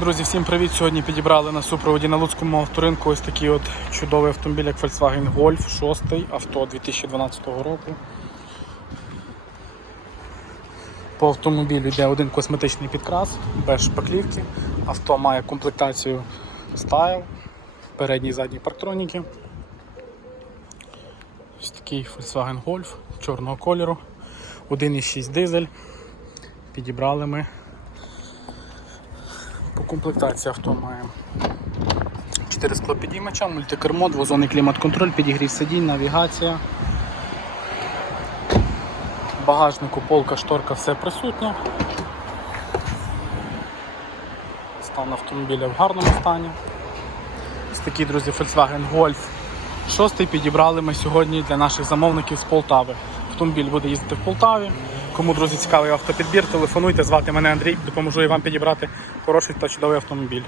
Друзі, всім привіт! Сьогодні підібрали на супроводі на Луцькому авторинку ось такий от чудовий автомобіль, як Volkswagen Golf 6 авто 2012 року. По автомобілю йде один косметичний підкрас без шпаклівки. Авто має комплектацію Style, передні і задні парктроніки. Ось такий Volkswagen Golf чорного кольору, 1,6 дизель. Підібрали ми по комплектації авто маємо 4 склопідіймача, мультикермо, двозонний клімат-контроль, підігрів сидінь, навігація. Багажнику, полка, шторка, все присутнє. Стан автомобіля в гарному стані. Ось такий, друзі, Volkswagen Golf 6 підібрали ми сьогодні для наших замовників з Полтави. Автомобіль буде їздити в Полтаві. Кому, друзі, цікавий автопідбір, телефонуйте, звати мене Андрій, допоможу я вам підібрати хороший та чудовий автомобіль.